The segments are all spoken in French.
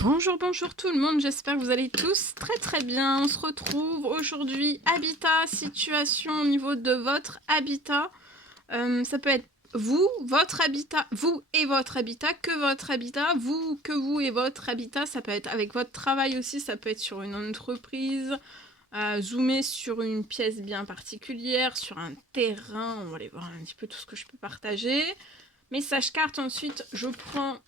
Bonjour, bonjour tout le monde, j'espère que vous allez tous très bien. On se retrouve aujourd'hui, habitat, situation au niveau de votre habitat. Ça peut être vous, votre habitat, vous et votre habitat, que votre habitat, vous, que vous et votre habitat. Ça peut être avec votre travail aussi, ça peut être sur une entreprise, zoomer sur une pièce bien particulière, sur un terrain. On va aller voir un petit peu tout ce que je peux partager. Message carte, ensuite je prends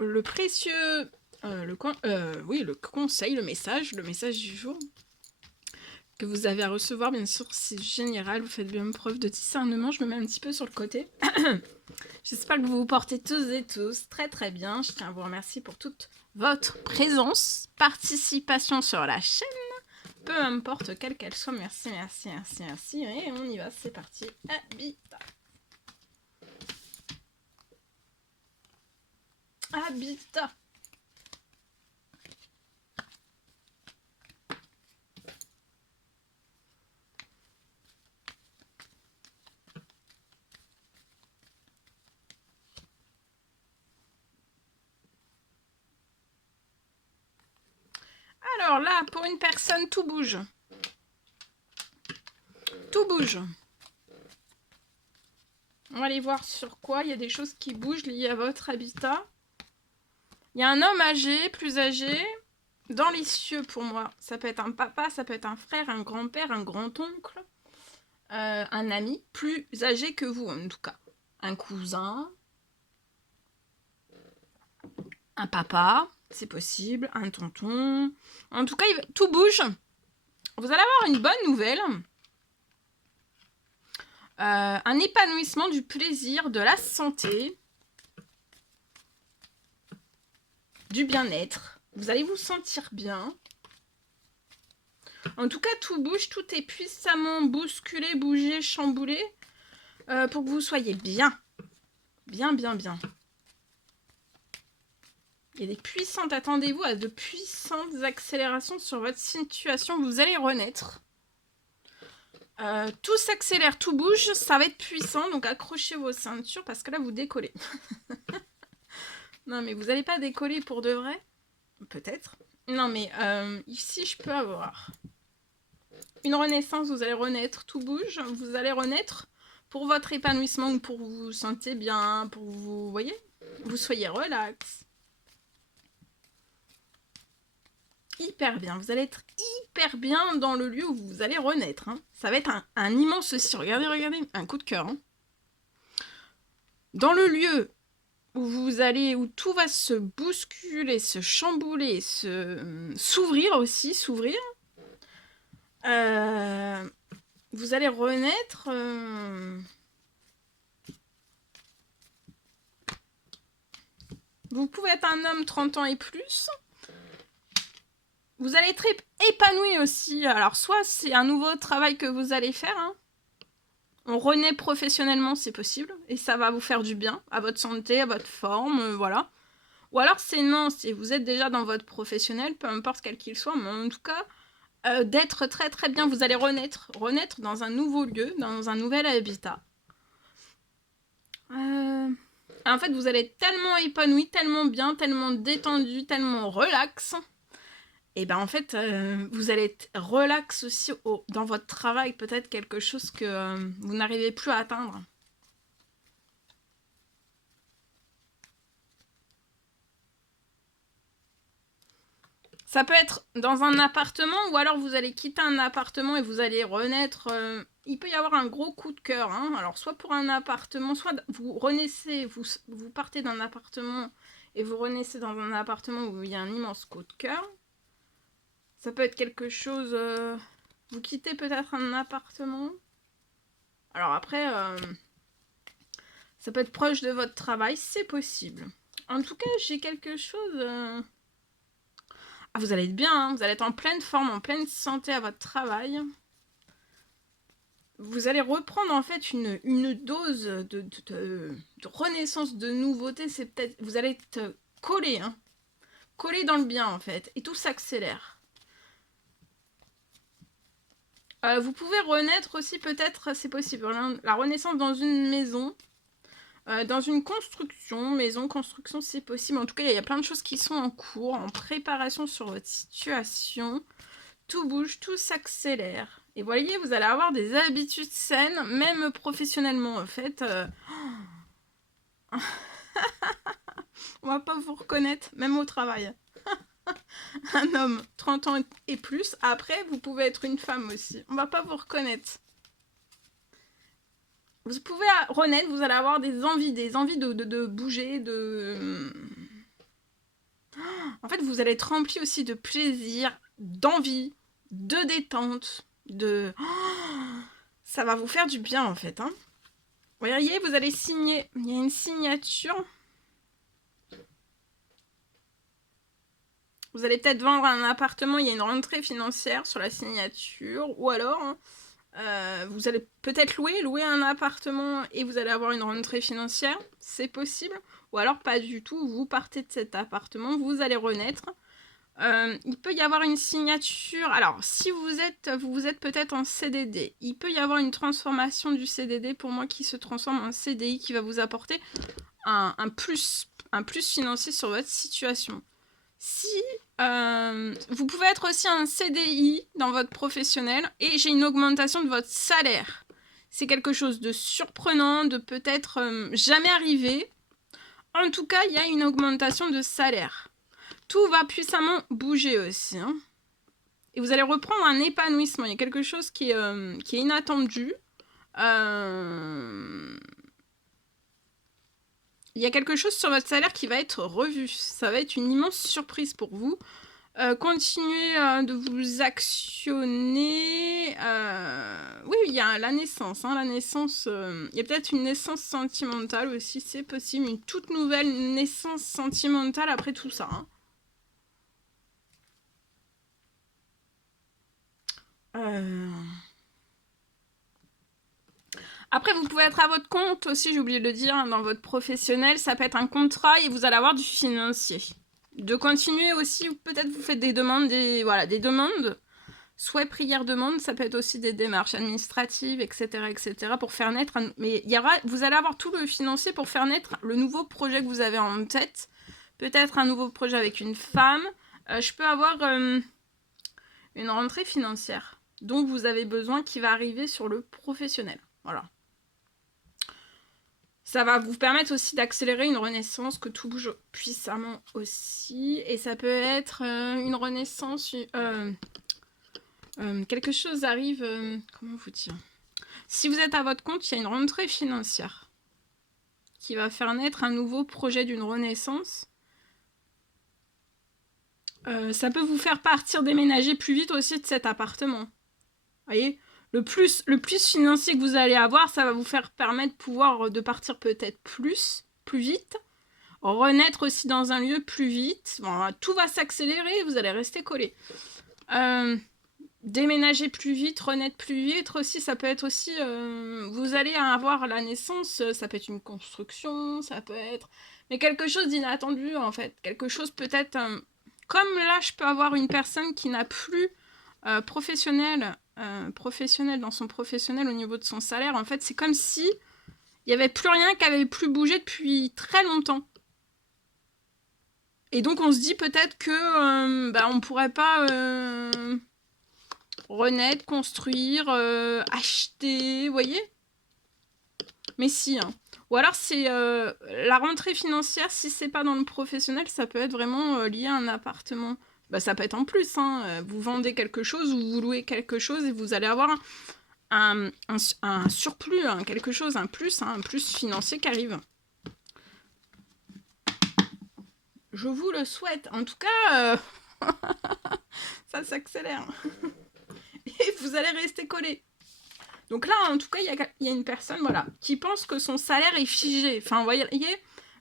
le précieux... le conseil, le message du jour que vous avez à recevoir, bien sûr, c'est général, vous faites bien preuve de discernement, je me mets un petit peu sur le côté. J'espère que vous vous portez tous et tous très bien, je tiens à vous remercier pour toute votre présence, participation sur la chaîne, peu importe quelle qu'elle soit, merci, et on y va, c'est parti, habitat. Habitat. Alors là, pour une personne, tout bouge. Tout bouge. On va aller voir sur quoi. Il y a des choses qui bougent liées à votre habitat. Il y a un homme âgé, plus âgé, dans les cieux pour moi. Ça peut être un papa, ça peut être un frère, un grand-père, un grand-oncle, un ami, plus âgé que vous en tout cas. Un cousin, un papa, c'est possible, un tonton. En tout cas, tout bouge. Vous allez avoir une bonne nouvelle. Un épanouissement du plaisir, de la santé, du bien-être. Vous allez vous sentir bien. En tout cas, tout bouge, tout est puissamment bousculé, bougé, chamboulé pour que vous soyez bien. Bien. Il y a des puissantes, attendez-vous à de puissantes accélérations sur votre situation. Vous allez renaître. Tout s'accélère, tout bouge, ça va être puissant, donc accrochez vos ceintures parce que là, vous décollez. Non, mais vous n'allez pas décoller pour de vrai? Peut-être. Non, mais ici, je peux avoir une renaissance, vous allez renaître, tout bouge, vous allez renaître pour votre épanouissement ou pour vous sentir bien, pour vous, voyez, vous soyez relax. Hyper bien, vous allez être hyper bien dans le lieu où vous allez renaître. Hein. Ça va être un immense ceci. Regardez, un coup de cœur. Hein. Dans le lieu où vous allez, où tout va se bousculer, se chambouler, s'ouvrir aussi, vous allez renaître. Vous pouvez être un homme 30 ans et plus. Vous allez être épanoui aussi. Alors, soit c'est un nouveau travail que vous allez faire. Hein. On renaît professionnellement, c'est possible. Et ça va vous faire du bien à votre santé, à votre forme, voilà. Ou alors, c'est non, si vous êtes déjà dans votre professionnel, peu importe quel qu'il soit, mais en tout cas, d'être très bien. Vous allez renaître dans un nouveau lieu, dans un nouvel habitat. En fait, vous allez être tellement épanoui, tellement bien, tellement détendu, tellement relax. Et ben en fait, vous allez être relax aussi dans votre travail, peut-être quelque chose que vous n'arrivez plus à atteindre. Ça peut être dans un appartement, ou alors vous allez quitter un appartement et vous allez renaître. Il peut y avoir un gros coup de cœur. Hein. Alors soit pour un appartement, soit vous renaissez, vous partez d'un appartement et vous renaissez dans un appartement où il y a un immense coup de cœur. Ça peut être quelque chose... vous quittez peut-être un appartement. Alors après, ça peut être proche de votre travail, c'est possible. En tout cas, j'ai quelque chose... Ah, vous allez être bien, hein, vous allez être en pleine forme, en pleine santé à votre travail. Vous allez reprendre en fait une dose de renaissance, de nouveauté. C'est peut-être... Vous allez être collé, hein. Collé dans le bien en fait. Et tout s'accélère. Vous pouvez renaître aussi peut-être, c'est possible, la renaissance dans une maison. dans une construction, maison, construction, c'est possible. En tout cas, il y a plein de choses qui sont en cours, en préparation sur votre situation. Tout bouge, tout s'accélère. Et voyez, vous allez avoir des habitudes saines, même professionnellement, en fait. On va pas vous reconnaître, même au travail. Un homme, 30 ans et plus. Après, vous pouvez être une femme aussi. On va pas vous reconnaître. Vous pouvez renaître, vous allez avoir des envies de bouger, En fait, vous allez être rempli aussi de plaisir, d'envie, de détente, Ça va vous faire du bien, en fait. Hein. Vous voyez, vous allez signer. Il y a une signature. Vous allez peut-être vendre un appartement, il y a une rentrée financière sur la signature. Ou alors... vous allez peut-être louer un appartement et vous allez avoir une rentrée financière, c'est possible. Ou alors pas du tout, vous partez de cet appartement, vous allez renaître. Il peut y avoir une signature. Alors, si vous êtes peut-être en CDD, il peut y avoir une transformation du CDD pour moi qui se transforme en CDI qui va vous apporter un plus financier sur votre situation. Si vous pouvez être aussi un CDI dans votre professionnel et j'ai une augmentation de votre salaire. C'est quelque chose de surprenant, de peut-être jamais arrivé. En tout cas, il y a une augmentation de salaire. Tout va puissamment bouger aussi. Hein. Et vous allez reprendre un épanouissement. Il y a quelque chose qui est inattendu. Il y a quelque chose sur votre salaire qui va être revu. Ça va être une immense surprise pour vous. Continuez de vous actionner. Oui, il y a la naissance. Hein, la naissance. Il y a peut-être une naissance sentimentale aussi, c'est possible. Une toute nouvelle naissance sentimentale après tout ça. Hein. Après, vous pouvez être à votre compte aussi, j'ai oublié de le dire, hein, dans votre professionnel. Ça peut être un contrat et vous allez avoir du financier. De continuer aussi, peut-être vous faites des demandes, des demandes. Souhait, prière, demande, ça peut être aussi des démarches administratives, etc. pour faire naître... Mais vous allez avoir tout le financier pour faire naître le nouveau projet que vous avez en tête. Peut-être un nouveau projet avec une femme. Je peux avoir une rentrée financière dont vous avez besoin qui va arriver sur le professionnel. Voilà. Ça va vous permettre aussi d'accélérer une renaissance, que tout bouge puissamment aussi. Et ça peut être une renaissance... quelque chose arrive... comment vous dire ? Si vous êtes à votre compte, il y a une rentrée financière qui va faire naître un nouveau projet d'une renaissance. Ça peut vous faire partir déménager plus vite aussi de cet appartement. Vous voyez ? Le plus financier que vous allez avoir, ça va vous faire permettre de partir peut-être plus vite. Renaître aussi dans un lieu plus vite. Bon, tout va s'accélérer, vous allez rester collé. Déménager plus vite, renaître plus vite aussi, ça peut être aussi... vous allez avoir la naissance, ça peut être une construction, ça peut être... Mais quelque chose d'inattendu, en fait. Quelque chose peut-être... comme là, je peux avoir une personne qui n'a plus professionnel dans son professionnel au niveau de son salaire. En fait, c'est comme si il n'y avait plus rien qui avait plus bougé depuis très longtemps. Et donc, on se dit peut-être que on ne pourrait pas... renaître, construire, acheter, vous voyez ? Mais si, hein. Ou alors c'est la rentrée financière, si c'est pas dans le professionnel, ça peut être vraiment lié à un appartement. Ça peut être en plus, hein. Vous vendez quelque chose ou vous louez quelque chose et vous allez avoir un surplus, hein, quelque chose, un plus financier qui arrive. Je vous le souhaite. En tout cas, ça s'accélère. Et vous allez rester collé. Donc là, en tout cas, il y a une personne qui pense que son salaire est figé. Enfin, vous voyez,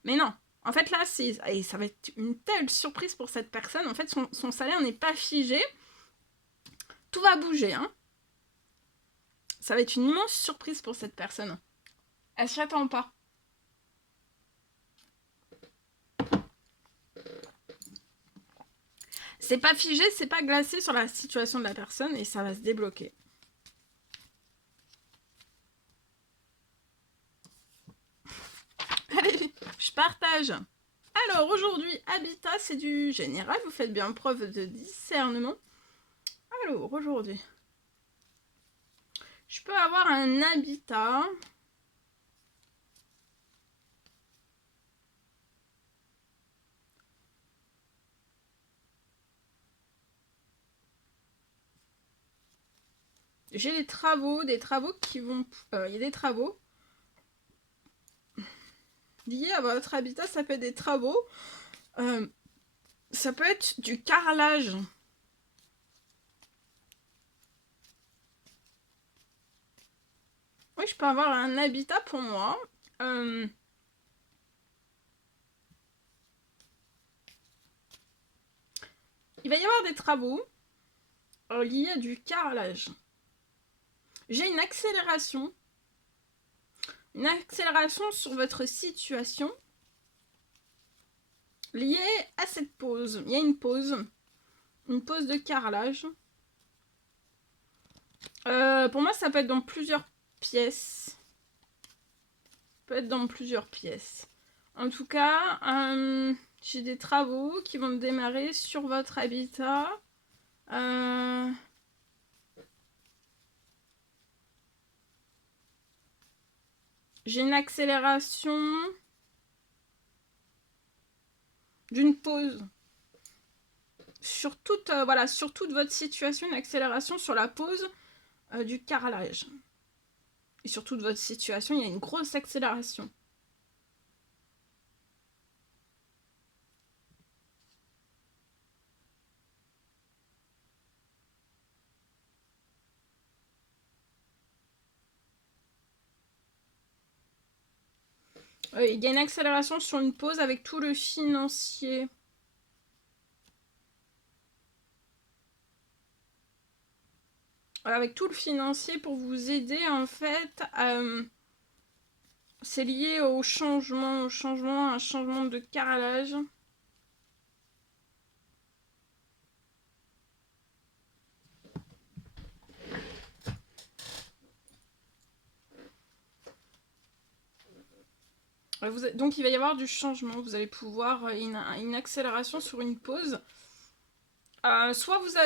mais non. En fait, là, ça va être une telle surprise pour cette personne. En fait, son salaire n'est pas figé. Tout va bouger. Hein. Ça va être une immense surprise pour cette personne. Elle s'y attend pas. C'est pas figé, c'est pas glacé sur la situation de la personne et ça va se débloquer. carrelage. Alors aujourd'hui, habitat, c'est du général, vous faites bien preuve de discernement. Alors aujourd'hui, je peux avoir un habitat. J'ai des travaux qui vont... Il y a des travaux liés à votre habitat, ça peut être des travaux. Ça peut être du carrelage. Oui, je peux avoir un habitat pour moi. Il va y avoir des travaux liés à du carrelage. J'ai une accélération sur votre situation liée à cette pause. Il y a une pause de carrelage. Pour moi, ça peut être dans plusieurs pièces. En tout cas, j'ai des travaux qui vont démarrer sur votre habitat. J'ai une accélération d'une pause sur toute, sur toute votre situation, une accélération sur la pause du carrelage. Et sur toute votre situation, il y a une grosse accélération. Il y a une accélération sur une pause avec tout le financier. Avec tout le financier pour vous aider, en fait. C'est lié au changement, un changement de carrelage. Donc il va y avoir du changement, vous allez pouvoir une accélération sur une pause. Soit vous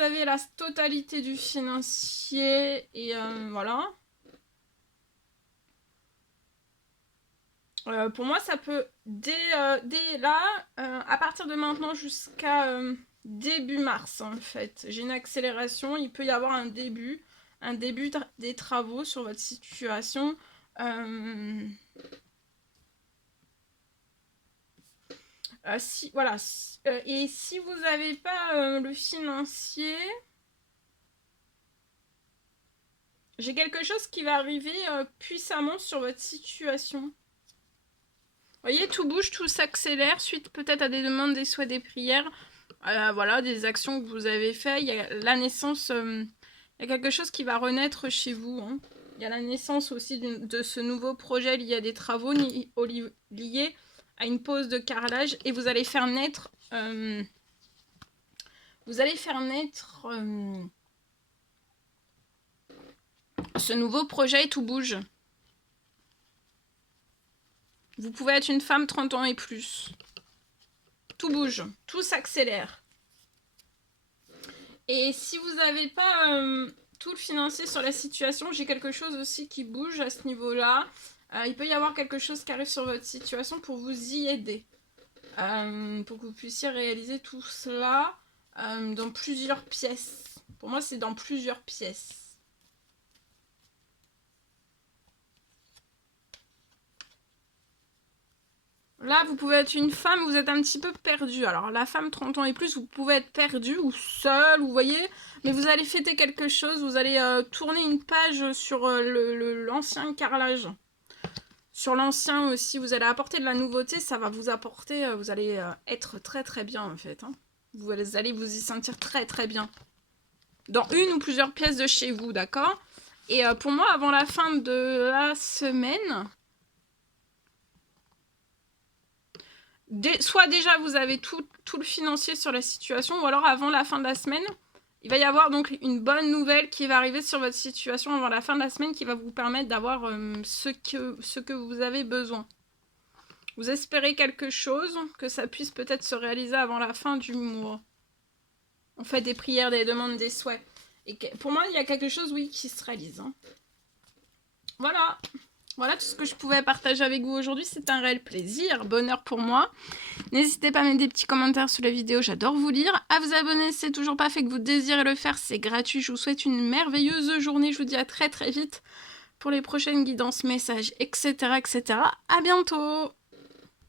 avez la totalité du financier et voilà. Pour moi, ça peut dès là, à partir de maintenant jusqu'à début mars en fait. J'ai une accélération, il peut y avoir un début des travaux sur votre situation. Et si vous n'avez pas le financier, j'ai quelque chose qui va arriver puissamment sur votre situation. Vous voyez, tout bouge, tout s'accélère, suite peut-être à des demandes, des souhaits, des prières, voilà, des actions que vous avez faites. Il y a la naissance, il y a quelque chose qui va renaître chez vous. Hein. Il y a la naissance aussi de ce nouveau projet lié à des travaux liés à une pause de carrelage et vous allez faire naître ce nouveau projet et tout bouge. Vous pouvez être une femme 30 ans et plus. Tout bouge, tout s'accélère. Et si vous n'avez pas tout le financier sur la situation, j'ai quelque chose aussi qui bouge à ce niveau-là. Il peut y avoir quelque chose qui arrive sur votre situation pour vous y aider. Pour que vous puissiez réaliser tout cela dans plusieurs pièces. Pour moi, c'est dans plusieurs pièces. Là, vous pouvez être une femme, vous êtes un petit peu perdue. Alors, la femme 30 ans et plus, vous pouvez être perdue ou seule, vous voyez. Mais vous allez fêter quelque chose, vous allez tourner une page sur l'ancien carrelage. Sur l'ancien aussi, vous allez apporter de la nouveauté, ça va vous apporter, vous allez être très très bien en fait. Hein. Vous allez vous y sentir très très bien. Dans une ou plusieurs pièces de chez vous, d'accord? Et pour moi, avant la fin de la semaine... soit déjà vous avez tout le financier sur la situation, ou alors avant la fin de la semaine, il va y avoir donc une bonne nouvelle qui va arriver sur votre situation avant la fin de la semaine qui va vous permettre d'avoir ce que vous avez besoin. Vous espérez quelque chose, que ça puisse peut-être se réaliser avant la fin du mois. On fait des prières, des demandes, des souhaits. Et pour moi, il y a quelque chose, oui, qui se réalise. Hein. Voilà. Voilà tout ce que je pouvais partager avec vous aujourd'hui. C'est un réel plaisir, bonheur pour moi. N'hésitez pas à mettre des petits commentaires sous la vidéo, j'adore vous lire. À vous abonner si c'est toujours pas fait, que vous désirez le faire, c'est gratuit. Je vous souhaite une merveilleuse journée. Je vous dis à très très vite pour les prochaines guidances, messages, etc. etc. À bientôt.